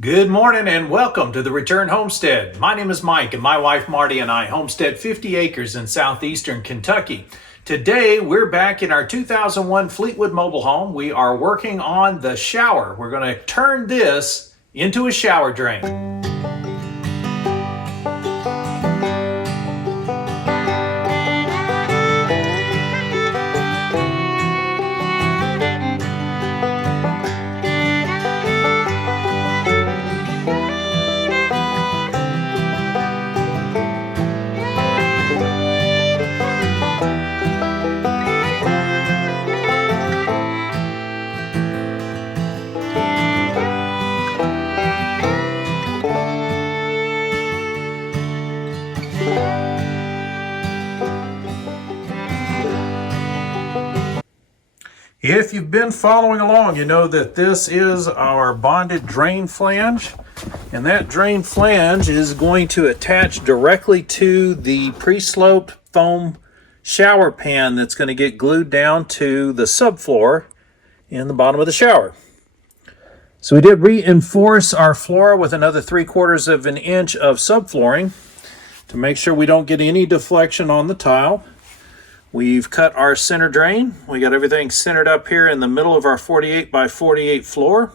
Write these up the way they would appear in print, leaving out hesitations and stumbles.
Good morning and welcome to the Return Homestead. My name is Mike and my wife Marty and I homestead 50 acres in southeastern Kentucky. Today we're back in our 2001 Fleetwood mobile home. We are working on the shower. We're going to turn this into a shower drain. If you've been following along, you know that this is our bonded drain flange, and that drain flange is going to attach directly to the pre-sloped foam shower pan that's going to get glued down to the subfloor in the bottom of the shower. So we did reinforce our floor with another 3/4 of an inch of subflooring to make sure we don't get any deflection on the tile. We've cut our center drain. We got everything centered up here in the middle of our 48 by 48 floor.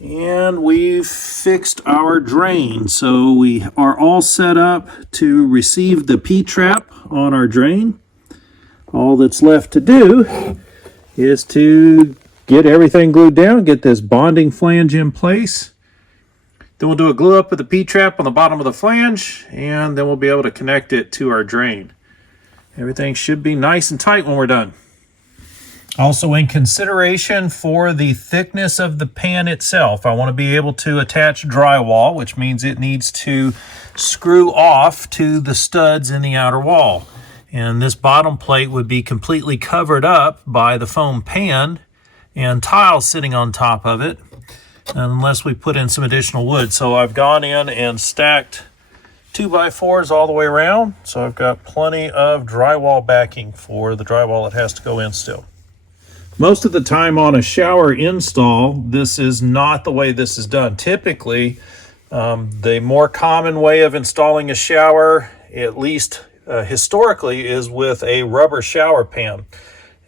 And we've fixed our drain. So we are all set up to receive the P-trap on our drain. All that's left to do is to get everything glued down, get this bonding flange in place. Then we'll do a glue up of the P-trap on the bottom of the flange, and then we'll be able to connect it to our drain. Everything should be nice and tight when we're done. Also, in consideration for the thickness of the pan itself, I want to be able to attach drywall, which means it needs to screw off to the studs in the outer wall. And this bottom plate would be completely covered up by the foam pan and tile sitting on top of it, unless we put in some additional wood. So I've gone in and stacked 2x4s all the way around, so I've got plenty of drywall backing for the drywall that has to go in still. Most of the time on a shower install, this is not the way this is done. Typically, the more common way of installing a shower, at least historically, is with a rubber shower pan.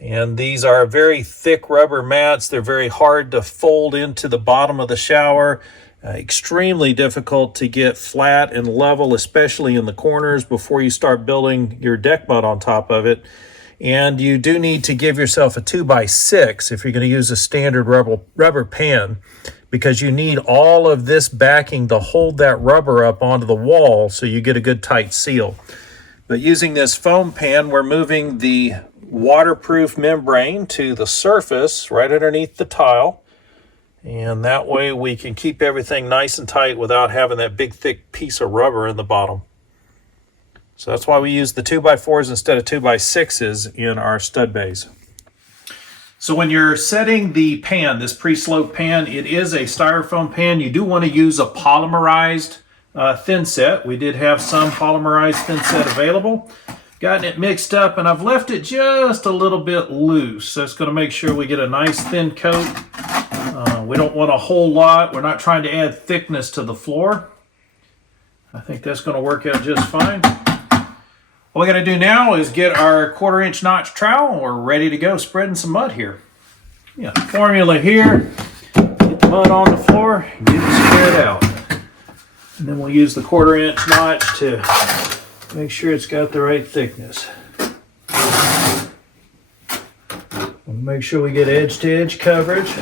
And these are very thick rubber mats. They're very hard to fold into the bottom of the shower. Extremely difficult to get flat and level, especially in the corners before you start building your deck mud on top of it. And you do need to give yourself a 2x6 if you're going to use a standard rubber pan, because you need all of this backing to hold that rubber up onto the wall so you get a good tight seal. But using this foam pan, we're moving the waterproof membrane to the surface right underneath the tile. And that way we can keep everything nice and tight without having that big thick piece of rubber in the bottom. So that's why we use the 2x4s instead of 2x6s in our stud bays. So when you're setting the pan, this pre-slope pan, it is a styrofoam pan. You do want to use a polymerized thin set. We did have some polymerized thin set available. Gotten it mixed up, and I've left it just a little bit loose. That's going to make sure we get a nice thin coat. We don't want a whole lot. We're not trying to add thickness to the floor. I think that's going to work out just fine. All we got to do now is get our 1/4 inch notch trowel, and we're ready to go spreading some mud here. Yeah, formula here. Get the mud on the floor, get it spread out. And then we'll use the 1/4 inch notch to make sure it's got the right thickness. We'll make sure we get edge to edge coverage.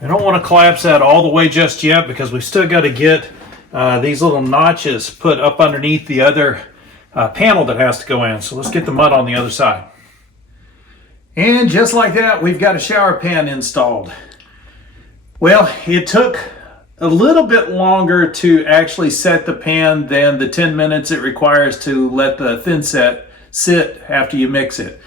I don't want to collapse that all the way just yet because we still got to get these little notches put up underneath the other panel that has to go in. So let's get the mud on the other side. And just like that, we've got a shower pan installed. Well, it took a little bit longer to actually set the pan than the 10 minutes it requires to let the thin set sit after you mix it.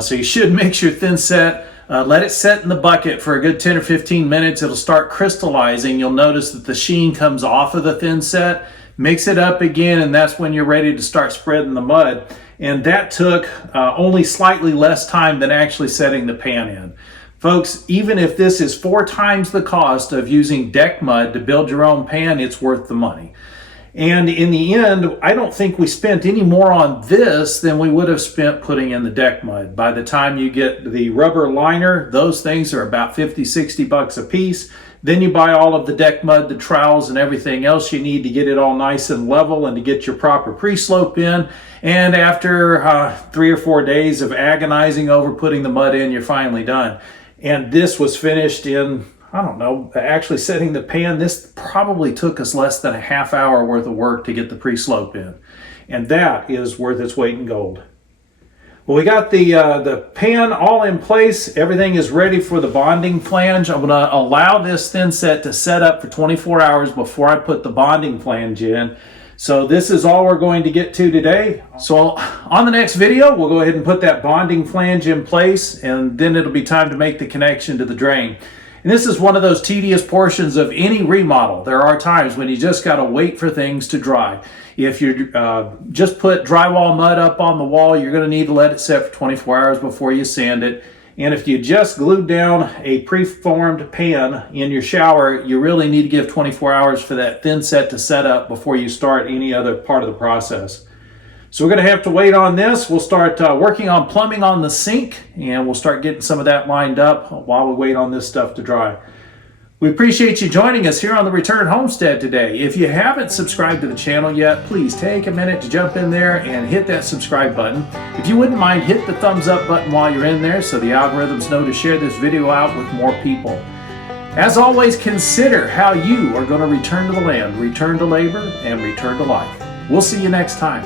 So you should mix your thin set, let it set in the bucket for a good 10 or 15 minutes. It'll start crystallizing. You'll notice that the sheen comes off of the thin set. Mix it up again, and that's when you're ready to start spreading the mud. And that took only slightly less time than actually setting the pan in. Folks, even if this is 4 times the cost of using deck mud to build your own pan, it's worth the money. And in the end, I don't think we spent any more on this than we would have spent putting in the deck mud. By the time you get the rubber liner, those things are about 50, 60 bucks a piece. Then you buy all of the deck mud, the trowels, and everything else you need to get it all nice and level and to get your proper pre-slope in. And after 3 or 4 days of agonizing over putting the mud in, you're finally done. And this was finished in, I don't know, actually setting the pan, this probably took us less than a half hour worth of work to get the pre-slope in. And that is worth its weight in gold. Well, we got the pan all in place. Everything is ready for the bonding flange. I'm going to allow this thin set to set up for 24 hours before I put the bonding flange in. So this is all we're going to get to today. So on the next video, we'll go ahead and put that bonding flange in place, and then it'll be time to make the connection to the drain. And this is one of those tedious portions of any remodel. There are times when you just got to wait for things to dry. If you just put drywall mud up on the wall, you're going to need to let it set for 24 hours before you sand it. And if you just glued down a preformed pan in your shower, you really need to give 24 hours for that thin set to set up before you start any other part of the process. So we're going to have to wait on this. We'll start working on plumbing on the sink, and we'll start getting some of that lined up while we wait on this stuff to dry. We appreciate you joining us here on the Return Homestead today. If you haven't subscribed to the channel yet, please take a minute to jump in there and hit that subscribe button. If you wouldn't mind, hit the thumbs up button while you're in there so the algorithms know to share this video out with more people. As always, consider how you are going to return to the land, return to labor, and return to life. We'll see you next time.